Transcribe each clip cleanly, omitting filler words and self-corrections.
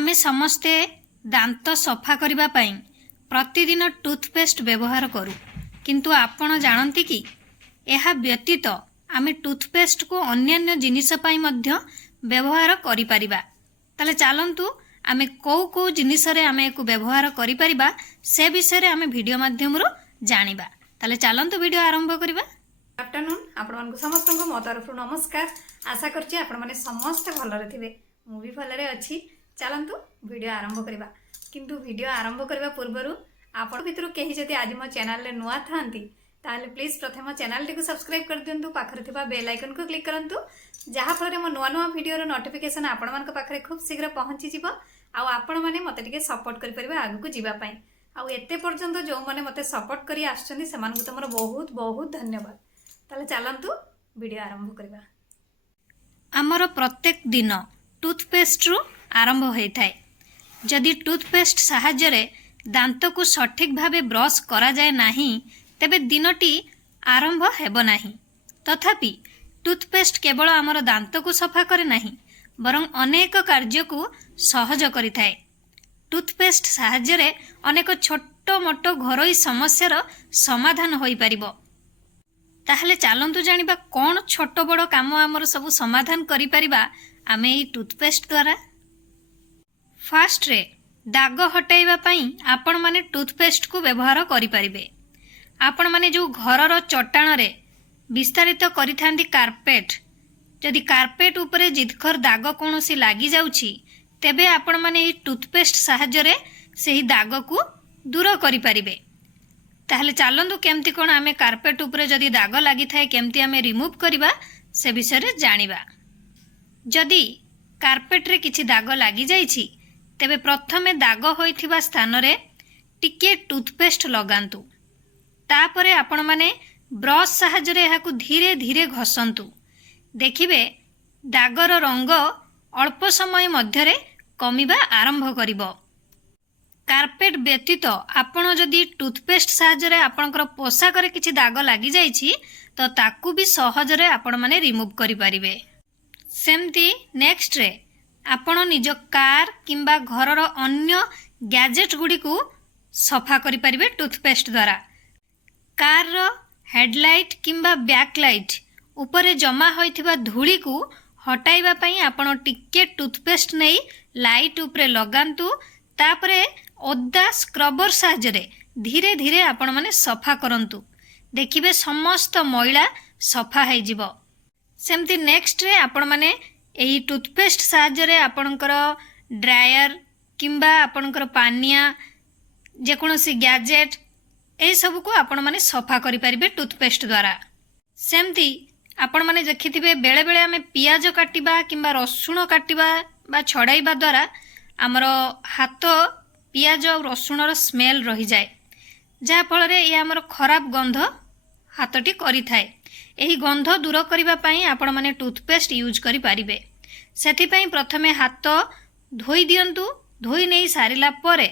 आमे समस्ते दांत सफा करबा पई प्रतिदिन टूथपेस्ट व्यवहार करू, किंतु आपण जानती कि यह व्यतीत आमे टूथपेस्ट को अन्यान्य जिनिस पई मध्य व्यवहार करि परिबा। ताले चलंतु आमे को जिनिस रे आमे एको व्यवहार करि परिबा से विषय रे आमे वीडियो माध्यम रो जानिबा। ताले चलंतु वीडियो आरंभ करिबा। गुड आफ्टरनून आपण मानकु समस्तंको मो तरफ नमस्कार। आशा करछि आपण माने समस्त भलरे थिबे, मु भी भलरे अछि। चलंतु वीडियो आरंभ करिबा। किंतु वीडियो आरंभ करबा पूर्वरु आपण भितरु केही जदि आज मो चैनल रे नुआ थांती ताले प्लीज प्रथम चैनल टी को सब्सक्राइब कर दियंतु, पाखरे थिबा बेल आइकन को क्लिक करंतु, जहा फल मो नुआ नुआ वीडियो रो नोटिफिकेशन आपण मान पाखरे खूब शीघ्र पहुंची जिवो। आ आपण माने मते टिके सपोर्ट करि परिबा आगु को जिबा पई। आ एते पर्यंत जो माने मते सपोर्ट करी आछछन्ती सेमान को तमरो बहुत बहुत धन्यवाद। ताले चलंतु वीडियो आरंभ करिबा। आमर प्रत्येक दिन टूथपेस्ट रु आरंभ होइथाय। जदि टूथपेस्ट साहाय्य रे दांत को सठिक भावे ब्रश करा जाए नाही तेबे दिनटी आरंभ हेबो नाही। तथापि टूथपेस्ट केवल आमर दांत को सफा करे नाही बरं अनेक कार्य को सहज करिथाय। टूथपेस्ट साहाय्य रे अनेक छोट मोट घरोई समस्यार समाधान होई परिबो। ताहले चलंतु जानिबा कोन छोट बड़ काम आमर सब समाधान करि परिबा आमे ई टूथपेस्ट द्वारा। फास्ट रे दाग हटाइबा पई आपण माने टूथपेस्ट को व्यवहार करि परिबे। आपण माने जो घरर चट्टाण रे विस्तारित करिथांती कार्पेट, जदि कार्पेट उपरे जिदखर दाग कोनोसी लागी जाउछि तेबे आपण माने ई टूथपेस्ट साहाय्य रे सेही दाग को दूर करि परिबे। ताहले चलंतु केमती कोन आमे कार्पेट उपरे जदि दाग लागि थाए केमती आमे रिमूव करिबा से विषय रे जानिबा। जदि कार्पेट रे किछि दाग लागि जाइछि तेबे प्रथमे दाग होइथिबा स्थान रे टिके टूथपेस्ट लगांतु। तापरे आपण माने ब्रश साहाय्य रे एहाकु धीरे धीरे घसंतु। देखिबे दागर रंग अल्प समय मध्य रे कमिबा आरंभ करिवो। कार्पेट व्यतीत आपण जदि टूथपेस्ट साहाय्य रे आपणकर पोशाक रे किछि दाग लागि जाइछि तो ताकू भी सहज रे आपण माने रिमूव करि परिबे। सेमती नेक्स्ट रे आपण निज कार किंबा घरर अन्य गैजेट गुडी को सफा करि परिबे टूथपेस्ट द्वारा। कार रो हेडलाइट किंबा बैकलाइट उपरे जमा होइथिबा धूली को हटाइबा पई आपण टिके टूथपेस्ट नै लाइट उपरे लगांतु। तापरे ओदा स्क्रबर साहाय्य रे धीरे धीरे आपण माने सफा करंतु। देखिबे समस्त मैला सफा हे जिवो। सेमती नेक्स्ट रे आपण माने एही टूथपेस्ट साहाय्य रे आपणकर ड्रायर किंबा आपणकर पानिया जेकोनोसी गैजेट ए सब को आपण माने सफा करि परिबे टूथपेस्ट द्वारा। सेमती आपण माने देखिथिबे बेले बेले आमे पियाज काटिबा किंबा रसुण काटिबा बा छडाइबा द्वारा हमर हाथ पियाज और रसुणर स्मेल रही जाए, जहा फल रे ए हमर खराब गंध हाथटी करि थाए। एही गंध दूर करिबा पई आपण माने टूथपेस्ट यूज करि परिबे। सेथि पई प्रथमे हाथ धोई दियंतु। धोई नै सारिला परे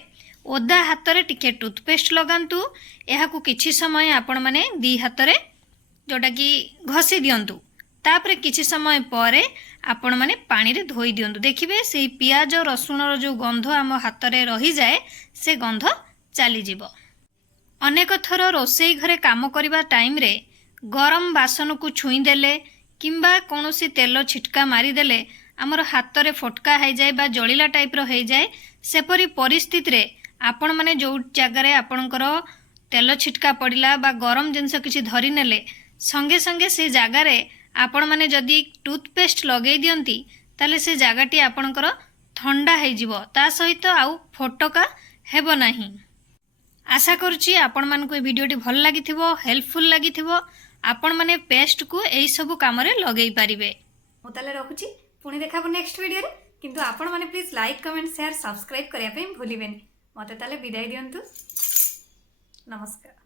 ओदा हाथ रे टिके टूथपेस्ट लगांतु। एहाकु किछि समय आपण माने दी हाथ रे जोटा कि घसी दियंतु। तापरे किछि समय परे आपण माने पानी रे धोई दियंतु। देखिबे सेही पियाज रसुणर जो गंध आम हाथ रे रही जाए से गंध चली जिवो। अनेक थर रोसई घरे काम करिबा टाइम रे गरम बासन को छुई देले किंबा कोनोसी तेल छिटका मारी देले हमर हाथ रे फटका हो जाए बा जलिला टाइप रो हो जाए। सेपरी परिस्थिति रे आपण माने जो जगह रे आपणकर तेल छिटका पड़िला बा गरम जिनस किछि धरि नेले संगे संगे से जगह रे आपण माने जदि टूथपेस्ट लगे दियंती ताले से जगहटी आपणकर ठंडा हो जिवो। ता सहित आउ फटका हेबो नाही। आशा करूची आपण मानकु ए वीडियोटी भल लागिथिबो, हेल्पफुल लागिथिबो। आपण माने पेस्ट को एई सब काम रे लगेई परिबे। मु ताले रखुची, पुणी देखाबो नेक्स्ट वीडियो रे। किंतु आपण माने please like comment share subscribe करिया पे भूलिबेनी। मते ताले विदाई दियंतु। नमस्कार।